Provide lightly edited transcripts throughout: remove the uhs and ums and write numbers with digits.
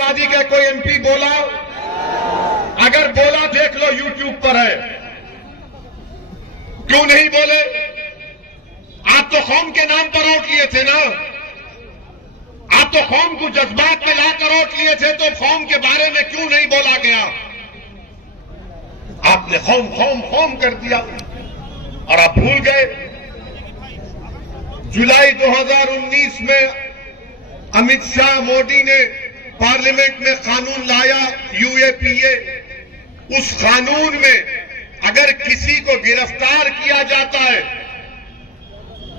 समाजवादी के कोई एमपी बोला? अगर बोला देख लो, यूट्यूब पर है। क्यों नहीं बोले? आप तो कौम के नाम पर वोट लिए थे ना। आप तो कौम को जज्बात में लाकर वोट लिए थे, तो कौम के बारे में क्यों नहीं बोला गया? आपने कौम कौम कौम कर दिया और आप भूल गए। जुलाई 2019 में अमित शाह मोदी ने पार्लियामेंट में कानून लाया, यूएपीए। उस कानून में अगर किसी को गिरफ्तार किया जाता है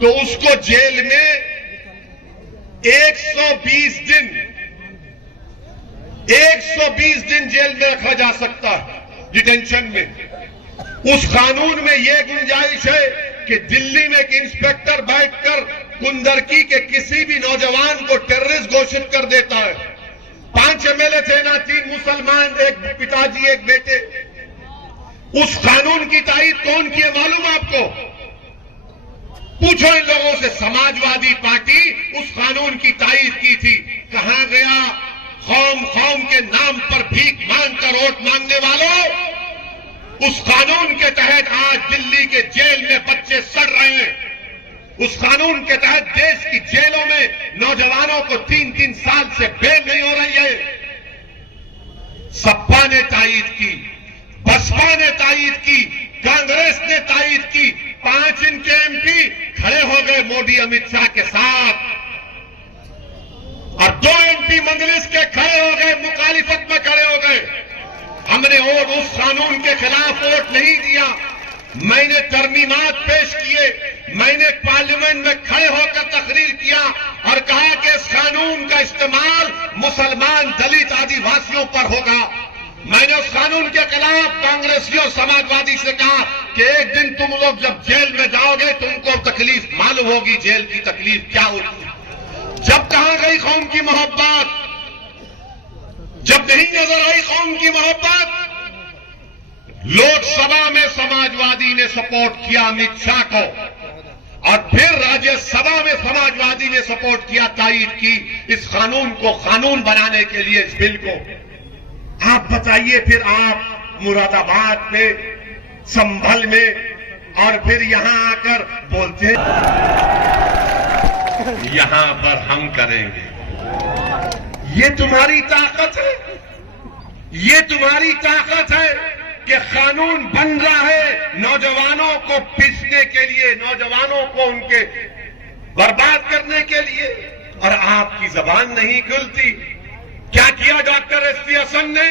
तो उसको जेल में 120 दिन जेल में रखा जा सकता है, डिटेंशन में। उस कानून में यह गुंजाइश है कि दिल्ली में एक इंस्पेक्टर बैठकर कुंदरकी के किसी भी नौजवान को टेररिस्ट घोषित कर देता है। 5 एमएलए थे ना, 3 मुसलमान, एक पिताजी, एक बेटे। उस कानून की तारीफ कौन की है मालूम आपको? पूछो इन लोगों से। समाजवादी पार्टी उस कानून की तारीफ की थी। कहां गया कौम कौम के नाम पर भीख मांगकर वोट मांगने वालों? उस कानून के तहत आज दिल्ली के जेल में बच्चे सड़ रहे हैं। उस कानून के तहत देश की जेलों में नौजवानों को 3-3 साल से बेल नहीं हो रही है। सपा ने तायीद की, बसपा ने तायीद की, कांग्रेस ने तायीद की। 5 इनके एमपी खड़े हो गए मोदी अमित शाह के साथ और 2 एमपी मंगलिस के खड़े हो गए, मुखालिफत में खड़े हो गए। हमने और उस कानून के खिलाफ वोट नहीं दिया। मैंने तरमीमात पेश किए, मैंने पार्लियामेंट में खड़े होकर तकरीर किया और कहा कि इस कानून का इस्तेमाल मुसलमान, दलित, आदिवासियों पर होगा। मैंने उस कानून के खिलाफ कांग्रेसियों, समाजवादी से कहा कि एक दिन तुम लोग जब जेल में जाओगे तुमको तकलीफ मालूम होगी, जेल की तकलीफ क्या होती है। जब कहां गई कौम की मोहब्बत? जब नहीं नजर आई कौम की मोहब्बत। लोकसभा में समाजवादी ने सपोर्ट किया अमित शाह को और फिर राज्यसभा में समाजवादी ने सपोर्ट किया, तायीद की इस कानून को, कानून बनाने के लिए इस बिल को। आप बताइए, फिर आप मुरादाबाद में, संभल में और फिर यहां आकर बोलते हैं यहां पर हम करेंगे। ये तुम्हारी ताकत है, ये तुम्हारी ताकत है कि कानून बन रहा है नौजवानों को पीसने के लिए, नौजवानों को उनके बर्बाद करने के लिए, और आपकी जबान नहीं खुलती। क्या किया डॉक्टर एसपी हसन ने?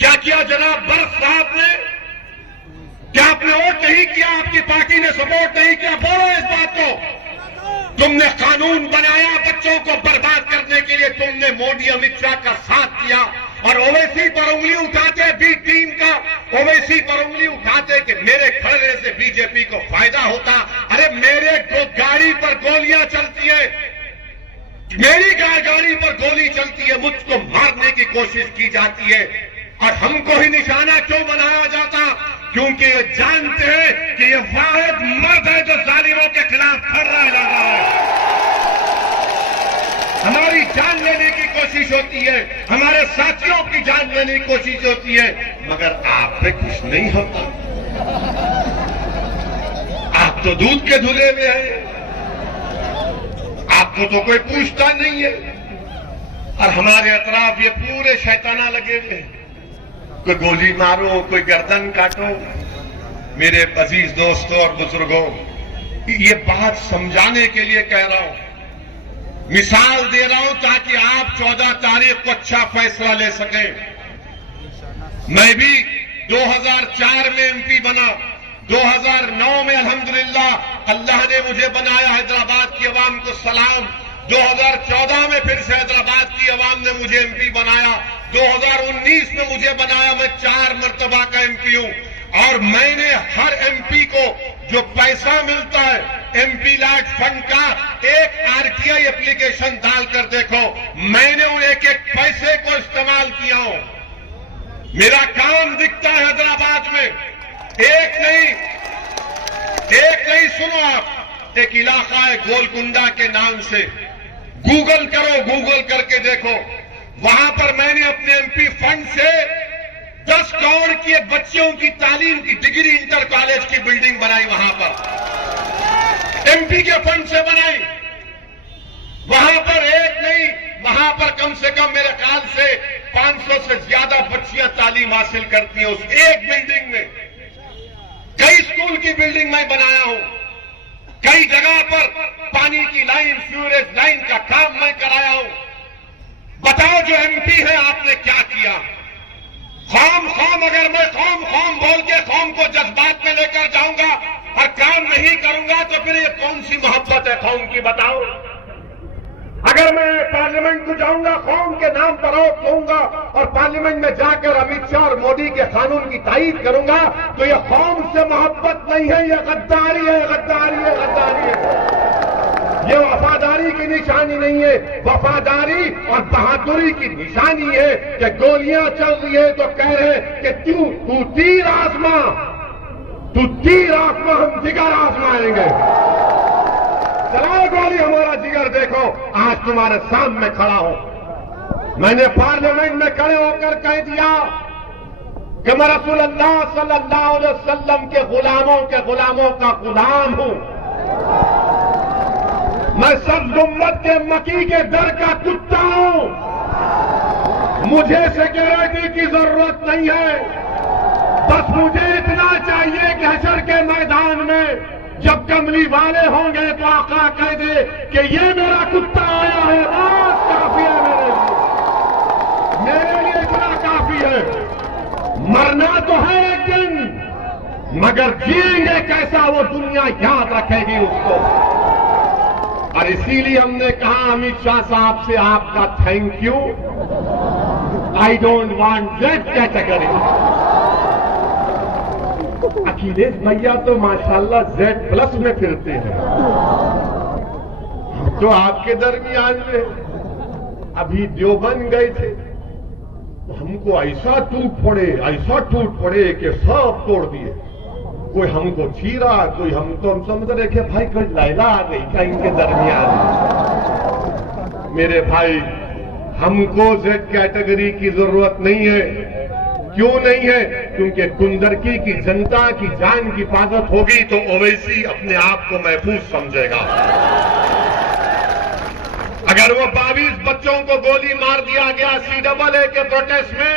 क्या किया जनाब बर्फ साहब ने? क्या आपने वोट नहीं किया? आपकी पार्टी ने सपोर्ट नहीं किया? बोलो इस बात को। तुमने कानून बनाया बच्चों को बर्बाद करने के लिए, तुमने मोदी अमित शाह का साथ दिया और ओवैसी पर उंगली उठाते, बी टीम का ओवैसी पर उंगली उठाते कि मेरे खड़े से बीजेपी को फायदा होता। अरे मेरे गाड़ी पर गोलियां चलती है, मेरी गाड़ी पर गोली चलती है, मुझको मारने की कोशिश की जाती है और हमको ही निशाना क्यों बनाया जाता? क्योंकि ये जानते हैं कि ये वाहिद मर्द है जो जालिमों के खिलाफ खड़ा लड़ रहा है। हमारी जान लेने की कोशिश होती है, हमारे साथियों की जान लेने की कोशिश होती है, मगर आप पे कुछ नहीं होता। आप तो दूध के धुले में हैं, आपको तो कोई पूछता नहीं है। और हमारे अतराफ ये पूरे शैताना लगे हुए हैं, कोई गोली मारो, कोई गर्दन काटो। मेरे अजीज दोस्तों और बुजुर्गों, ये बात समझाने के लिए कह रहा हूं, मिसाल दे रहा हूं ताकि आप 14 तारीख को अच्छा फैसला ले सकें। मैं भी 2004 में एमपी बना, 2009 में अल्हम्दुलिल्लाह अल्लाह ने मुझे बनाया, हैदराबाद की अवाम को सलाम। 2014 में फिर से हैदराबाद की अवाम ने मुझे एमपी बनाया, 2019 में मुझे बनाया। मैं 4 मर्तबा का एमपी हूं और मैंने हर एमपी को जो पैसा मिलता है एमपी लैड फंड का, एक आरटीआई एप्लीकेशन डालकर देखो, मैंने उन एक-एक पैसे को इस्तेमाल किया हूं। मेरा काम दिखता है हैदराबाद में। एक नहीं, सुनो आप, एक इलाका है गोलकुंडा के नाम से, गूगल करो, गूगल करके देखो। वहां पर मैंने अपने एमपी फंड से 10 करोड़ की बच्चियों की तालीम की डिग्री इंटर कॉलेज की बिल्डिंग बनाई, वहां पर एमपी के फंड से बनाई। वहां पर एक नहीं, वहां पर कम से कम मेरे ख्याल से 500 से ज्यादा बच्चियां तालीम हासिल करती हैं उस एक बिल्डिंग में। कई स्कूल की बिल्डिंग मैं बनाया हूं, कई जगह पर पानी की लाइन, सीवरेज लाइन का काम मैं कराया हूं। बताओ जो एमपी है आपने क्या किया? कौम अगर मैं कौम बोल के कौम को जज्बात में लेकर जाऊंगा और काम नहीं करूंगा तो फिर ये कौन सी मोहब्बत है कौम की? बताओ। अगर मैं पार्लियामेंट को जाऊंगा, कौम के नाम पर वोट लूंगा और पार्लियामेंट में जाकर अमित शाह और मोदी के कानून की तायीद करूंगा तो ये कौम से मोहब्बत नहीं है, ये गद्दारी है, गद्दारी है, गद्दारी है। ये वफादारी की निशानी नहीं है, वफादारी और बहादुरी की निशानी है कि गोलियां चल रही है तो कह रहे कि तू तीर आसमां, हम जिगर आजमाएंगे। चलाओ गोली, हमारा जिगर देखो। आज तुम्हारे सामने खड़ा हो। मैंने पार्लियामेंट में खड़े होकर कह दिया कि मैं रसूलुल्लाह सल्लल्लाहु अलैहि वसल्लम के गुलामों का गुलाम हूं। मैं सब उम्मत के मकी के दर का कुत्ता हूं। मुझे सिक्योरिटी की जरूरत नहीं है, बस मुझे इतना चाहिए कि हशर के मैदान में जब कमली वाले होंगे तो आका कह दे कि ये मेरा कुत्ता आया है, बस काफी है मेरे लिए इतना काफी है। मरना तो है एक दिन, मगर जिएंगे कैसा वो दुनिया याद रखेगी उसको। और इसीलिए हमने कहा अमित शाह साहब से आपका thank you. I don't want that category. Akhilesh भैया तो माशाल्लाह Z+ में फिरते हैं, तो आपके दरमियान में अभी देवबंद गए थे तो हमको ऐसा टूट पड़े कि सब तोड़ दिए। कोई हमको चीरा, कोई हम समझ रहे थे भाई कोई लैला आ गई क्या इनके दरमियान। मेरे भाई, हमको Z कैटेगरी की जरूरत नहीं है। क्यों नहीं है? क्योंकि कुंदरकी की जनता की जान की हिफाजत होगी तो ओवैसी अपने आप को महफूज समझेगा। अगर वो 22 बच्चों को गोली मार दिया गया CAA के प्रोटेस्ट में,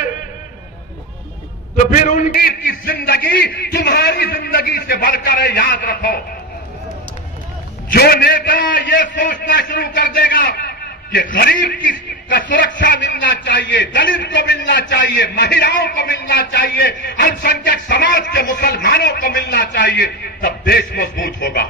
तो फिर उनकी की जिंदगी तुम्हारी जिंदगी से बढ़कर है, याद रखो। जो नेता ये सोचना शुरू कर देगा कि गरीब का सुरक्षा मिलना चाहिए, दलित को मिलना चाहिए, महिलाओं को मिलना चाहिए, अल्पसंख्यक समाज के मुसलमानों को मिलना चाहिए, तब देश मजबूत होगा।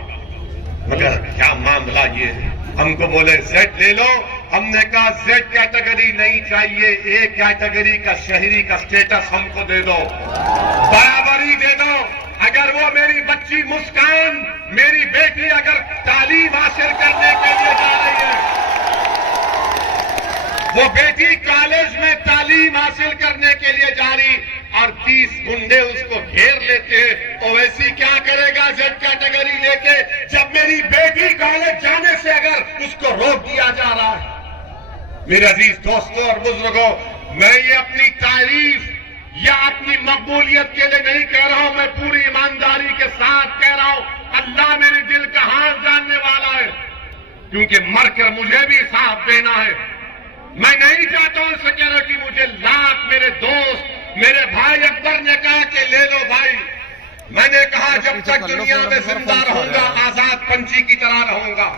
मगर क्या मामला ये है, हमको बोले Z ले लो, हमने कहा Z कैटेगरी नहीं चाहिए, A कैटेगरी का शहरी का स्टेटस हमको दे दो, बराबरी दे दो। अगर वो मेरी बच्ची मुस्कान, मेरी बेटी अगर तालीम हासिल करने के लिए जा रही है, वो बेटी कॉलेज में तालीम हासिल करने के लिए जा रही और 30 गुंडे उसको घेर लेते हैं, ओवैसी क्या करेगा Z कैटेगरी लेके, जब मेरी बेटी कॉलेज जाने से अगर उसको रोक दिया जा रहा है। मेरे अजीज दोस्तों और बुजुर्गों, मैं ये अपनी तारीफ या अपनी मकबूलियत के लिए नहीं कह रहा हूं, मैं पूरी ईमानदारी के साथ कह रहा हूं, अल्लाह मेरे दिल का हाल जानने वाला है, क्योंकि मरकर मुझे भी साथ देना है। मैं नहीं चाहता हूं सिक्योरिटी मुझे लाख मेरे दोस्त, मेरे भाई अकबर ने कहा कि ले लो भाई। मैंने कहा जब तक दुनिया में जिंदा रहूंगा आजाद पंछी की तरह रहूंगा।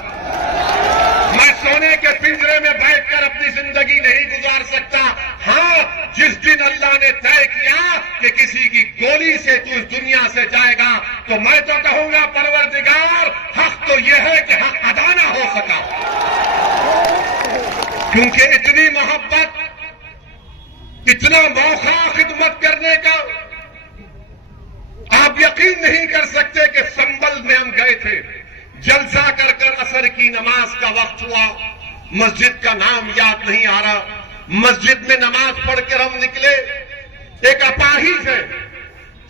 मैं सोने के पिंजरे में बैठकर अपनी जिंदगी नहीं गुजार सकता। हाँ, जिस दिन अल्लाह ने तय किया कि किसी की गोली से तू इस दुनिया से जाएगा, तो मैं तो कहूंगा परवरदिगार, हक तो यह है कि हक अदा ना हो सका, क्योंकि इतनी मोहब्बत, इतना मौका खिदमत करने का, आप यकीन नहीं कर सकते कि संभल में हम गए थे, जलसा कर कर असर की नमाज का वक्त हुआ, मस्जिद का नाम याद नहीं आ रहा, मस्जिद में नमाज पढ़कर हम निकले, एक अपाहिज है,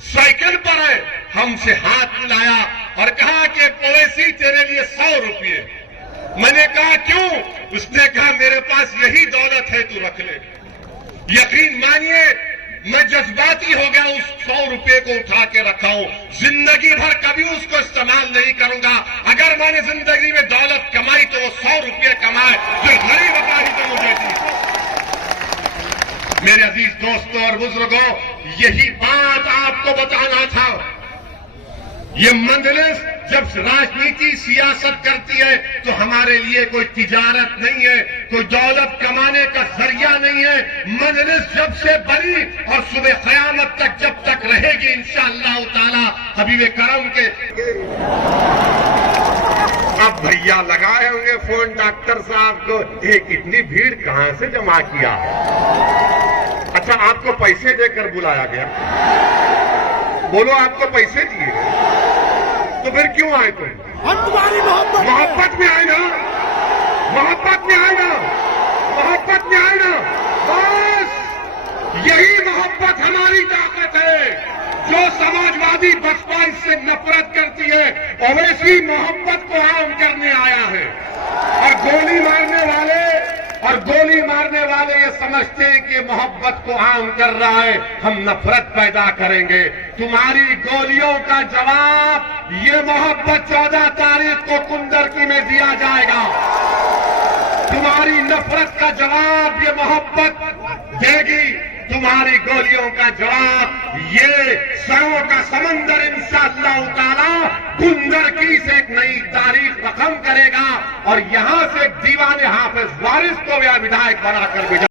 साइकिल पर है, हमसे हाथ मिलाया और कहा कि ओवैसी तेरे लिए 100 रुपये। मैंने कहा क्यों? उसने कहा मेरे पास यही दौलत है, तू रख ले। यकीन मानिए मैं जज्बाती हो गया, उस 100 रुपए को उठा के रखा हूं, जिंदगी भर कभी उसको इस्तेमाल नहीं करूंगा। अगर मैंने जिंदगी में दौलत कमाई तो वो 100 रुपए कमाए जो गरीब अपाही को मुझे दी। मेरे अजीज दोस्तों और बुजुर्गों, यही बात आपको बताना था। ये मजलिस जब राजनीति सियासत करती है तो हमारे लिए कोई तिजारत नहीं है, कोई दौलत कमाने का जरिया नहीं है। मजलिस जब से बनी और सुबह क़यामत तक जब तक रहेगी इंशाअल्लाह ताला हबीब करम के। अब भैया लगाए होंगे फोन डॉक्टर साहब को, ये इतनी भीड़ कहां से जमा किया? अच्छा, आपको पैसे देकर बुलाया गया? बोलो, आपको पैसे दिए तो फिर क्यों आए तुम? हम तुम्हारी मोहब्बत में आए ना, मोहब्बत में आए ना, मोहब्बत में आए ना। बस यही मोहब्बत हमारी ताकत है। जो समाजवादी बसपा इससे नफरत करती है, ओवैसी मोहब्बत को आम करने आया है। और गोली मारने वाले ये समझते हैं कि मोहब्बत को आम कर रहा है, हम नफरत पैदा करेंगे। तुम्हारी गोलियों का जवाब ये मोहब्बत 14 तारीख को कुंदरकी में दिया जाएगा। तुम्हारी नफरत का जवाब ये मोहब्बत देगी, तुम्हारी गोलियों का जवाब ये सरों का समंदर इंशाअल्लाह ताला कुंदरकी से एक नई तारीख रकम करेगा और यहां से दीवाने हाफिज वारिस को भी विधायक बनाकर